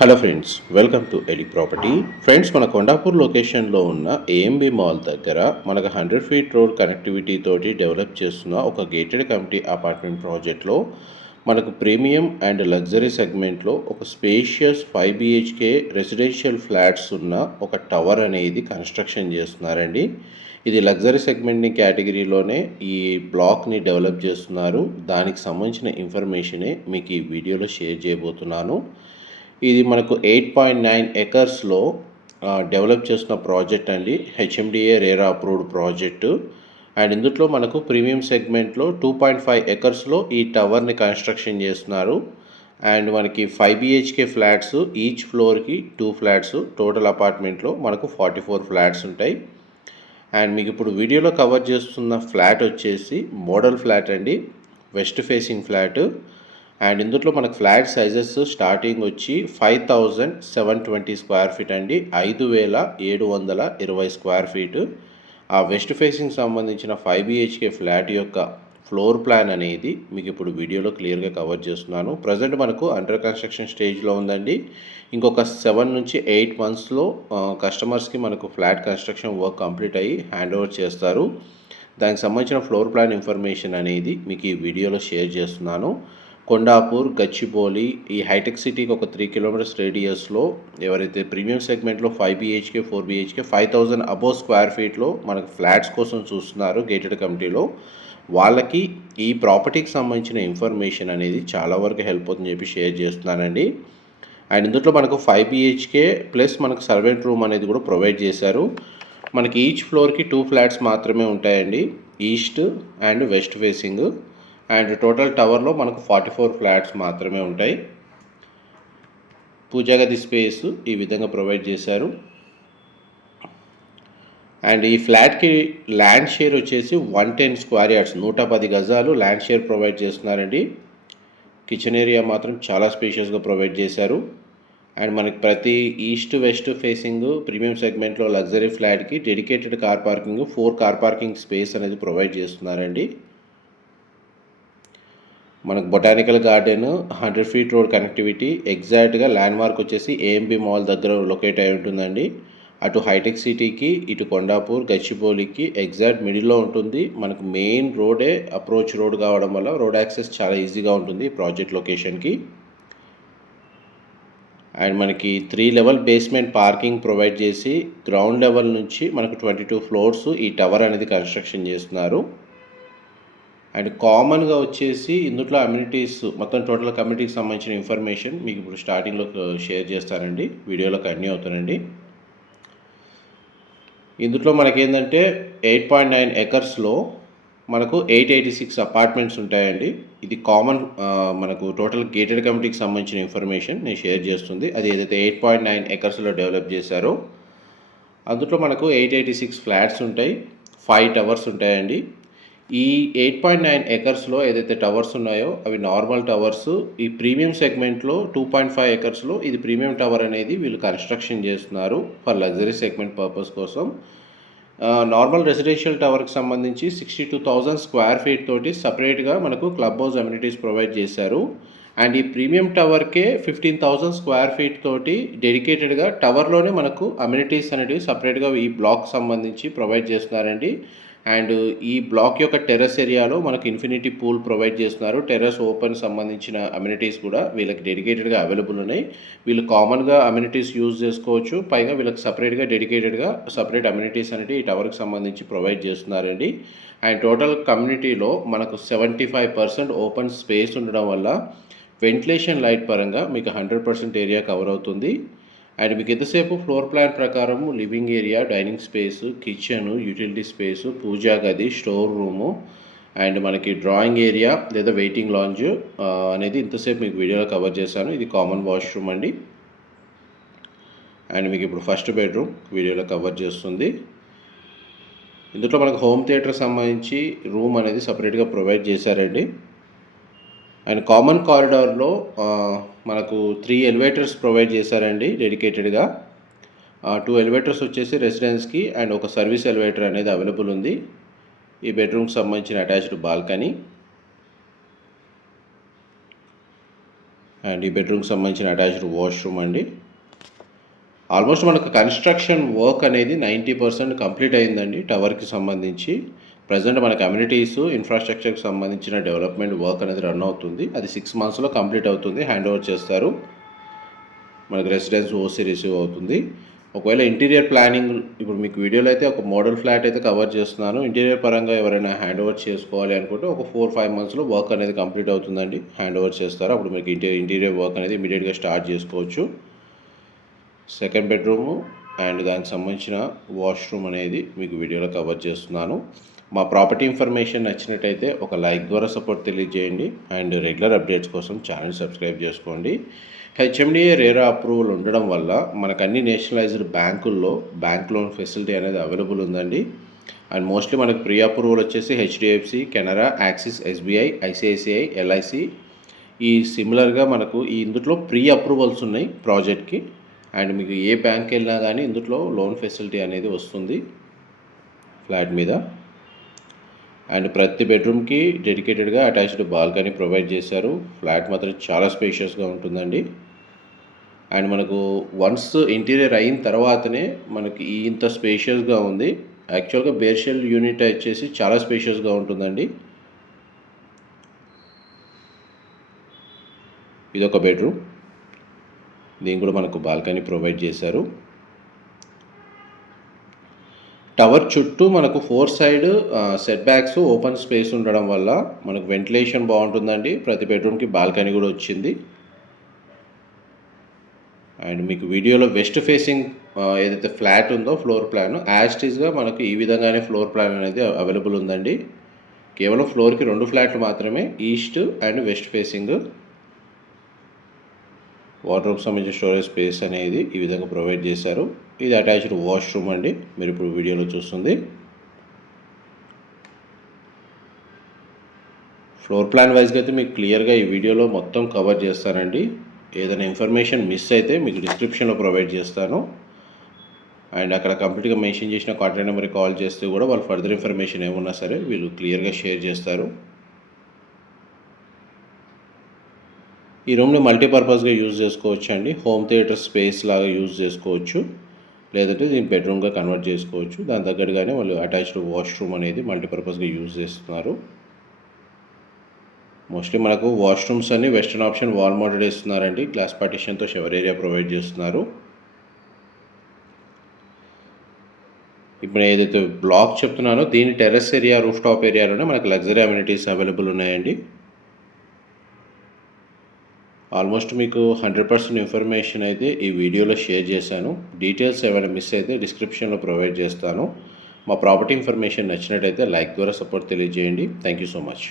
Hello friends, welcome to Eli property. Friends, మన కొండాపూర్ లొకేషన్లో ఉన్న ఏఎంబి మాల్ దగ్గర మనకు 100 ఫీట్ రోడ్ కనెక్టివిటీ తోటి డెవలప్ చేస్తున్న ఒక గేటెడ్ కమ్యూనిటీ అపార్ట్మెంట్ ప్రాజెక్ట్లో మనకు ప్రీమియం అండ్ లగ్జరీ సెగ్మెంట్లో ఒక స్పేషియస్ 5 బిహెచ్కే రెసిడెన్షియల్ ఫ్లాట్స్ ఉన్న ఒక టవర్ అనేది కన్స్ట్రక్షన్ చేస్తున్నారండి. ఇది లగ్జరీ సెగ్మెంట్ని కేటగిరీలోనే ఈ బ్లాక్ని డెవలప్ చేస్తున్నారు. దానికి సంబంధించిన ఇన్ఫర్మేషనే మీకు ఈ వీడియోలో షేర్ చేయబోతున్నాను. ఇది మనకు 8.9 ఎకర్స్లో డెవలప్ చేస్తున్న ప్రాజెక్ట్ అండి. HMDA RERA approved project. And ఇందులో మనకు ప్రీమియం సెగ్మెంట్లో 2.5 ఎకర్స్లో ఈ టవర్ని కన్స్ట్రక్షన్ చేస్తున్నారు. అండ్ మనకి 5 బిహెచ్కే ఫ్లాట్స్, ఈచ్ ఫ్లోర్కి 2 ఫ్లాట్స్, టోటల్ అపార్ట్మెంట్లో మనకు 44 ఫ్లాట్స్ ఉంటాయి. అండ్ మీకు ఇప్పుడు వీడియోలో కవర్ చేస్తున్న ఫ్లాట్ వచ్చేసి మోడల్ ఫ్లాట్ అండి, వెస్ట్ ఫేసింగ్ ఫ్లాట్. అండ్ ఇందులో మనకు ఫ్లాట్ సైజెస్ స్టార్టింగ్ వచ్చి 5720 స్క్వేర్ ఫీట్ అండి, 5720 స్క్వేర్ ఫీట్. ఆ వెస్ట్ ఫేసింగ్ సంబంధించిన 5 బిహెచ్కే ఫ్లాట్ యొక్క ఫ్లోర్ ప్లాన్ అనేది మీకు ఇప్పుడు వీడియోలో క్లియర్గా కవర్ చేస్తున్నాను. ప్రజెంట్ మనకు అండర్ కన్స్ట్రక్షన్ స్టేజ్లో ఉందండి. ఇంకొక 7 నుంచి 8 మంత్స్లో కస్టమర్స్కి మనకు ఫ్లాట్ కన్స్ట్రక్షన్ వర్క్ కంప్లీట్ అయ్యి హ్యాండ్ ఓవర్ చేస్తారు. దానికి సంబంధించిన ఫ్లోర్ ప్లాన్ ఇన్ఫర్మేషన్ అనేది మీకు ఈ వీడియోలో షేర్ చేస్తున్నాను. కొండాపూర్, గచ్చిబౌలి, ఈ హైటెక్ సిటీకి ఒక 3 కిలోమీటర్స్ రేడియస్లో ఎవరైతే ప్రీమియం సెగ్మెంట్లో 5 బిహెచ్కే 4 బిహెచ్కే 5000 అబోవ్ స్క్వేర్ ఫీట్లో మనకు ఫ్లాట్స్ కోసం చూస్తున్నారు గేటెడ్ కమిటీలో, వాళ్ళకి ఈ ప్రాపర్టీకి సంబంధించిన ఇన్ఫర్మేషన్ అనేది చాలా వరకు హెల్ప్ అవుతుందని చెప్పి షేర్ చేస్తున్నానండి. అండ్ ఇందులో మనకు 5 బిహెచ్కే ప్లస్ మనకు సర్వెంట్ రూమ్ అనేది కూడా ప్రొవైడ్ చేశారు. మనకి ఈచ్ ఫ్లోర్కి 2 ఫ్లాట్స్ మాత్రమే ఉంటాయండి, east and west facing. And total టవర్లో మనకు 44 ఫ్లాట్స్ మాత్రమే ఉంటాయి. పూజాగది స్పేస్ ఈ విధంగా ప్రొవైడ్ చేశారు. అండ్ ఈ ఫ్లాట్కి ల్యాండ్ షేర్ వచ్చేసి 110 స్క్వేర్ యార్డ్స్, 110 గజాలు ల్యాండ్ షేర్ ప్రొవైడ్ చేస్తున్నారండి. కిచెన్ ఏరియా మాత్రం చాలా స్పేషియస్గా ప్రొవైడ్ చేశారు. అండ్ మనకి ప్రతి ఈస్ట్ వెస్ట్ ఫేసింగ్ ప్రీమియం సెగ్మెంట్లో లగ్జరీ ఫ్లాట్కి dedicated car parking, 4 car parking space అనేది ప్రొవైడ్ చేస్తున్నారండి. మనకు botanical garden, 100 feet road connectivity, ఎగ్జాక్ట్గా ల్యాండ్ మార్క్ వచ్చేసి ఏఎంబి మాల్ దగ్గర లొకేట్ అయి ఉంటుందండి. అటు హైటెక్ సిటీకి, ఇటు కొండాపూర్, గచ్చిబౌలికి ఎగ్జాక్ట్ మిడిల్లో ఉంటుంది. మనకు మెయిన్ రోడే అప్రోచ్ రోడ్ కావడం వల్ల రోడ్ యాక్సెస్ చాలా ఈజీగా ఉంటుంది ప్రాజెక్ట్ లొకేషన్కి. అండ్ మనకి 3 లెవెల్ బేస్మెంట్ పార్కింగ్ ప్రొవైడ్ చేసి గ్రౌండ్ లెవెల్ నుంచి మనకు 22 ఫ్లోర్స్ ఈ టవర్ అనేది కన్స్ట్రక్షన్ చేస్తున్నారు. అండ్ కామన్గా వచ్చేసి ఇందులో అమ్యూనిటీస్ మొత్తం టోటల్ కమ్యూనిటీకి సంబంధించిన ఇన్ఫర్మేషన్ మీకు ఇప్పుడు స్టార్టింగ్లో షేర్ చేస్తానండి, వీడియోలో కంటిన్యూ అవుతానండి. ఇందులో మనకేంటంటే 8.9 ఎకర్స్లో మనకు 886 అపార్ట్మెంట్స్ ఉంటాయండి. ఇది కామన్ మనకు టోటల్ గేటెడ్ కమ్యూనిటీకి సంబంధించిన ఇన్ఫర్మేషన్ నేను షేర్ చేస్తుంది. అది ఏదైతే 8.9 ఎకర్స్లో డెవలప్ చేశారో అందులో మనకు 886 ఫ్లాట్స్ ఉంటాయి, 5 టవర్స్ ఉంటాయండి. ఈ 8.9 ఎకర్స్లో ఏదైతే టవర్స్ ఉన్నాయో అవి నార్మల్ టవర్స్. ఈ ప్రీమియం సెగ్మెంట్లో 2.5 ఎకర్స్లో ఇది ప్రీమియం టవర్ అనేది వీళ్ళు కన్స్ట్రక్షన్ చేస్తున్నారు ఫర్ లగ్జరీ సెగ్మెంట్ పర్పస్ కోసం. నార్మల్ రెసిడెన్షియల్ టవర్కి సంబంధించి 62,000 స్క్వేర్ ఫీట్ తోటి సపరేట్గా మనకు క్లబ్ హౌస్ అమ్యూనిటీస్ ప్రొవైడ్ చేశారు. అండ్ ఈ ప్రీమియం టవర్కే 15,000 స్క్వేర్ ఫీట్ తోటి డెడికేటెడ్గా టవర్లోనే మనకు అమ్యూనిటీస్ అనేవి సపరేట్గా ఈ బ్లాక్ సంబంధించి ప్రొవైడ్ చేస్తున్నారండి. అండ్ ఈ బ్లాక్ యొక్క టెర్రస్ ఏరియాలో మనకు ఇన్ఫినిటీ పూల్ ప్రొవైడ్ చేస్తున్నారు. టెర్రస్ ఓపెన్ సంబంధించిన అమ్యూనిటీస్ కూడా వీళ్ళకి డెడికేటెడ్గా అవైలబుల్ ఉన్నాయి. వీళ్ళు కామన్గా అమ్యూనిటీస్ యూజ్ చేసుకోవచ్చు, పైగా వీళ్ళకి సపరేట్గా డెడికేటెడ్గా సపరేట్ అమ్యూనిటీస్ అనేవి ఈ టవర్కి సంబంధించి ప్రొవైడ్ చేస్తున్నారండి. అండ్ టోటల్ కమ్యూనిటీలో మనకు 75% ఓపెన్ స్పేస్ ఉండడం వల్ల వెంటిలేషన్ లైట్ పరంగా మీకు 100% ఏరియా కవర్ అవుతుంది. అండ్ మీకు ఎంతసేపు ఫ్లోర్ ప్లాన్ ప్రకారం living area, dining space, kitchen, utility space, పూజా గది, స్టోర్ రూము అండ్ మనకి డ్రాయింగ్ ఏరియా లేదా వెయిటింగ్ లాంజ్ అనేది ఇంతసేపు మీకు వీడియోలో కవర్ చేశాను. ఇది కామన్ వాష్రూమ్ అండి. అండ్ మీకు ఇప్పుడు ఫస్ట్ బెడ్రూమ్ వీడియోలో కవర్ చేస్తుంది. ఇందులో మనకు హోమ్ థియేటర్ సంబంధించి రూమ్ అనేది సపరేట్గా ప్రొవైడ్ చేశారండి. అండ్ కామన్ కారిడార్లో మనకు 3 ఎలివేటర్స్ ప్రొవైడ్ చేశారండి డెడికేటెడ్గా. 2 ఎలివేటర్స్ వచ్చేసి రెసిడెన్స్కి అండ్ ఒక సర్వీస్ ఎలివేటర్ అనేది అవైలబుల్ ఉంది. ఈ బెడ్రూమ్కి సంబంధించిన అటాచ్డ్ బాల్కనీ. అండ్ ఈ బెడ్రూమ్కి సంబంధించిన అటాచ్డ్ వాష్రూమ్ అండి. ఆల్మోస్ట్ మనకు కన్స్ట్రక్షన్ వర్క్ అనేది 90% కంప్లీట్ అయిందండి టవర్కి సంబంధించి. ప్రజెంట్ మన కమ్యూనిటీస్ ఇన్ఫ్రాస్ట్రక్చర్కి సంబంధించిన డెవలప్మెంట్ వర్క్ అనేది రన్ అవుతుంది. అది 6 మంత్స్లో కంప్లీట్ అవుతుంది. హ్యాండ్ ఓవర్ చేస్తారు. మనకు రెసిడెన్స్ ఓసీ రిసీవ్ అవుతుంది. ఒకవేళ ఇంటీరియర్ ప్లానింగ్ ఇప్పుడు మీకు వీడియోలో అయితే ఒక మోడల్ ఫ్లాట్ అయితే కవర్ చేస్తున్నాను. ఇంటీరియర్ పరంగా ఎవరైనా హ్యాండ్ ఓవర్ చేసుకోవాలి అనుకుంటే ఒక 4-5 మంత్స్లో వర్క్ అనేది కంప్లీట్ అవుతుందండి. హ్యాండ్ ఓవర్ చేస్తారు. అప్పుడు మీకు ఇంటీరియర్ వర్క్ అనేది ఇమీడియట్గా స్టార్ట్ చేసుకోవచ్చు. సెకండ్ బెడ్రూము అండ్ దానికి సంబంధించిన వాష్రూమ్ అనేది మీకు వీడియోలో కవర్ చేస్తున్నాను. మా ప్రాపర్టీ ఇన్ఫర్మేషన్ నచ్చినట్టయితే ఒక లైక్ ద్వారా సపోర్ట్ తెలియజేయండి. అండ్ రెగ్యులర్ అప్డేట్స్ కోసం ఛానల్ సబ్స్క్రైబ్ చేసుకోండి. హెచ్ఎండిఏ రేరా అప్రూవల్ ఉండడం వల్ల మనకు అన్ని నేషనలైజ్డ్ బ్యాంకుల్లో బ్యాంక్ లోన్ ఫెసిలిటీ అనేది అవైలబుల్ ఉందండి. అండ్ మోస్ట్లీ మనకు ప్రీ అప్రూవల్ వచ్చేసి HDFC, Canara, axis, SBI, ICICI, LIC. ఈ సిమిలర్గా మనకు ఇందులో ప్రీ అప్రూవల్స్ ఉన్నాయి ప్రాజెక్ట్కి. అండ్ మీకు ఏ బ్యాంక్కి వెళ్ళినా కానీ ఇందులో లోన్ ఫెసిలిటీ అనేది వస్తుంది ఫ్లాట్ మీద. అండ్ ప్రతి బెడ్రూమ్కి డెడికేటెడ్గా అటాచ్డ్ బాల్కనీ ప్రొవైడ్ చేశారు. ఫ్లాట్ మాత్రం చాలా స్పేషియస్గా ఉంటుందండి. అండ్ మనకు వన్స్ ఇంటీరియర్ అయిన తర్వాతనే మనకి ఇంత స్పేషియస్గా ఉంది. యాక్చువల్గా బేర్షెల్ యూనిట్ వచ్చేసి చాలా స్పేషియస్గా ఉంటుందండి. ఇదొక బెడ్రూమ్. దీనికి కూడా మనకు బాల్కనీ ప్రొవైడ్ చేశారు. టవర్ చుట్టూ మనకు 4 side set backs open space ఉండడం వల్ల మనకు వెంటిలేషన్ బాగుంటుందండి. ప్రతి బెడ్రూమ్కి బాల్కనీ కూడా వచ్చింది. అండ్ మీకు వీడియోలో వెస్ట్ ఫేసింగ్ ఏదైతే ఫ్లాట్ ఉందో ఫ్లోర్ ప్లాన్ యాజ్టీస్గా మనకు ఈ విధంగానే ఫ్లోర్ ప్లాన్ అనేది అవైలబుల్ ఉందండి. కేవలం ఫ్లోర్కి 2 ఫ్లాట్లు మాత్రమే east and west facing. Wardrobe సంబంధించిన స్టోరేజ్ స్పేస్ అనేది ఈ విధంగా ప్రొవైడ్ చేశారు. ఇది అటాచ్డ్ వాష్రూమ్ అండి, మీరు ఇప్పుడు వీడియోలో చూస్తుంది. ఫ్లోర్ ప్లాన్ వైజ్గా అయితే మీకు క్లియర్గా ఈ వీడియోలో మొత్తం కవర్ చేస్తానండి. ఏదైనా ఇన్ఫర్మేషన్ మిస్ అయితే మీకు డిస్క్రిప్షన్లో ప్రొవైడ్ చేస్తాను. అండ్ అక్కడ కంప్లీట్గా మెన్షన్ చేసిన కాంటాక్ట్ నెంబర్కి కాల్ చేస్తే కూడా వాళ్ళు ఫర్దర్ ఇన్ఫర్మేషన్ ఏమున్నా సరే వీళ్ళు క్లియర్గా షేర్ చేస్తారు. ఈ రూమ్ని మల్టీపర్పస్గా యూజ్ చేసుకోవచ్చు అండి. హోమ్ థియేటర్ స్పేస్ లాగా యూజ్ చేసుకోవచ్చు, లేదంటే దీన్ని బెడ్రూమ్గా కన్వర్ట్ చేసుకోవచ్చు. దాని తగ్గట్టుగానే వాళ్ళు అటాచ్డ్ వాష్రూమ్ అనేది మల్టీపర్పస్గా యూజ్ చేస్తున్నారు. మోస్ట్లీ మనకు వాష్రూమ్స్ అన్ని వెస్టర్న్ ఆప్షన్ వాల్ మౌంటెడ్ ఇస్తున్నారండి. గ్లాస్ పార్టిషన్తో షవర్ ఏరియా ప్రొవైడ్ చేస్తున్నారు. ఇప్పుడు ఏదైతే బ్లాక్ చెప్తున్నానో దీని టెర్రస్ ఏరియా, రూఫ్ టాప్ ఏరియాలోనే మనకు లగ్జరీ అమ్యూనిటీస్ అవైలబుల్ ఉన్నాయండి. ఆల్మోస్ట్ మీకు 100% ఇన్ఫర్మేషన్ అయితే ఈ వీడియోలో షేర్ చేశాను. డీటెయిల్స్ ఏమైనా మిస్ అయితే డిస్క్రిప్షన్లో ప్రొవైడ్ చేస్తాను. మా ప్రాపర్టీ ఇన్ఫర్మేషన్ నచ్చినట్టయితే లైక్ ద్వారా సపోర్ట్ తెలియజేయండి. Thank you so much.